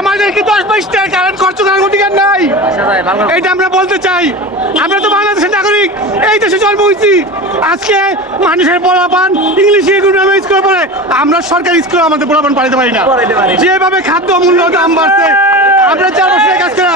আমাদেরকে 10-22 টাকা কারেন্ট খরচ করার অধিকার নাই, এইটা আমরা বলতে চাই। আমরা তো বাংলাদেশের নাগরিক, এই দেশে জন্ম হয়েছি। আজকে মানুষের পোলাপান ইংলিশ স্কুলে পড়ে, আমরা সরকারি স্কুলে আমাদের পোলাপান পাঠাতে পারি না। যেভাবে খাদ্য মূল্য দাম বাড়ছে, আমরা 4 বছরের কাজ করা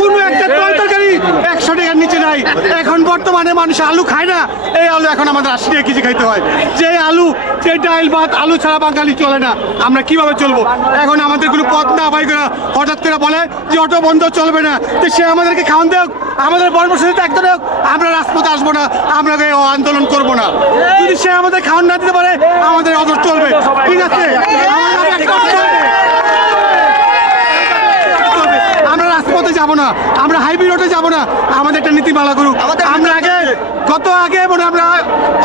কোনো একটা তরকারি 100 টাকার নিচে নাই। এখন বর্তমানে মানুষ আলু খায় না, এই আলু এখন আমাদের 80 টাকা কেজি খাইতে হয়। যে আলু, যে ডাল ভাত, আলু ছাড়া বাঙালি চলে না। আমরা কিভাবে চলবো? এখন আমাদের কোনো পথ না পাই করে হঠাৎ করে বলে যে অটো বন্ধ চলবে না, তো সে আমাদেরকে খাওয়ান দেখ, আমাদের কর্মসূচি ত্যাগ দেখ, আমরা রাজপথে আসবো না, আমরা আন্দোলন করবো না। যদি সে আমাদের খাওয়ান না দিতে পারে, আমাদের অদর চলবে, ঠিক আছে? আমরা রাজপথে যাবো না, আমরা হাইওয়ে রোডে যাবো না, আমাদের একটা নীতিমালা করুক। আমরা আগে আমরা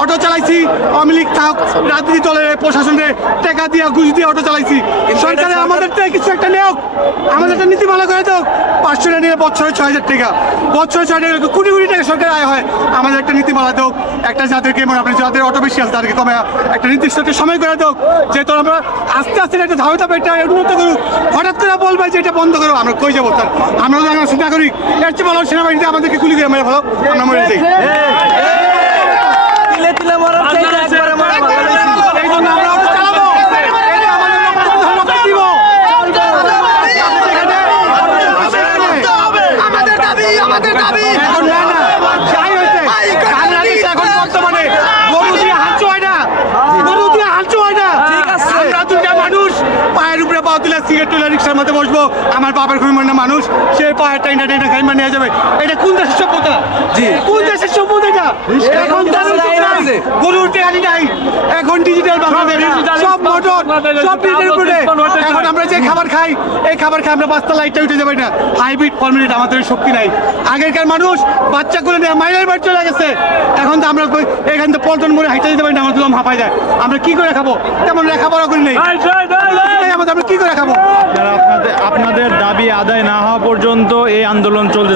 অটো চালাইছি, আওয়ামী লীগ থাক, রাজনীতি দলের প্রশাসনের টাকা দিয়ে ঘুষ দিয়ে অটো চালাইছি। সরকারে আমাদের থেকে কিছু একটা নেওক, আমাদের একটা নীতিমালা করে দাও। 500 টাকা নিয়ে বছরে 6000 টাকা, বছরে 6 টাকা, কোটি কোটি টাকা সরকার আয় হয়। আমাদের একটা নীতিমালা দেওক, একটা যাদেরকে আপনি যাদের অটো বেশি আছে তাদেরকে কমে একটা নির্দিষ্ট একটা সময় করে দেওক, যেহেতু আমরা আস্তে আস্তে একটা ধাপে ধাপে একটা উন্নত করুক। হঠাৎ করে বলবে যে এটা বন্ধ করো, আমরা কই যাবো? স্যার, আমরা তো চিন্তা করি এর চেয়ে ভালো সেনাবাহিনীতে আমাদেরকে গুলি করে মেরে ভালো, আমরা মরে যাই। এই জন্য আমরা অটো চালাবো, এটা আমাদের রক্ত দিব। আমাদের দাবি এখন না যাই হয়েছে, বাংলাদেশে এখন বর্তমানে গরু দিয়ে হাঁচু হয় না, গরু দিয়ে হাঁচু হয় না। আমরা দুইটা মানুষ পায়ের উপরে পা তুলে সিগারেট তুলে রিক্সার মধ্যে বসবো, আমার বাবার খুবই মানে মানুষ, সে পায়ের টাইনা টাইনা খাইমা নিয়ে যাবে। এটা কোন দেশের সভ্যতা? কোন দেশের সভ্যতা এটা? এখন গরুর টেহানি নাই, এখন ডিজিটাল বাংলাদেশ, সব মোটর, সব ডিজিটাল উপরে। এখন আমরা যে খাবার খাই, এই খাবার খাই আমরা 5 তলা লাইটটা উঠে যাবে না। হাইব্রিড ফর্মুলেট, আমাদের শক্তি নাই। আগেরকার মানুষ বাচ্চা করে নিয়ে মাইলের বাড়ি চলে গেছে, এখন তো আমরা এখান থেকে পল্টন মোড়ে হাইটা দিতে পারি না, আমার দুলাম হাঁপাই যায়। আমরা কি করে খাবো? তেমন লেখাপড়া করি নেই, আমরা কি করে খাবো? আপনাদের দাবি আদায় না হওয়া পর্যন্ত এই আন্দোলন চলতে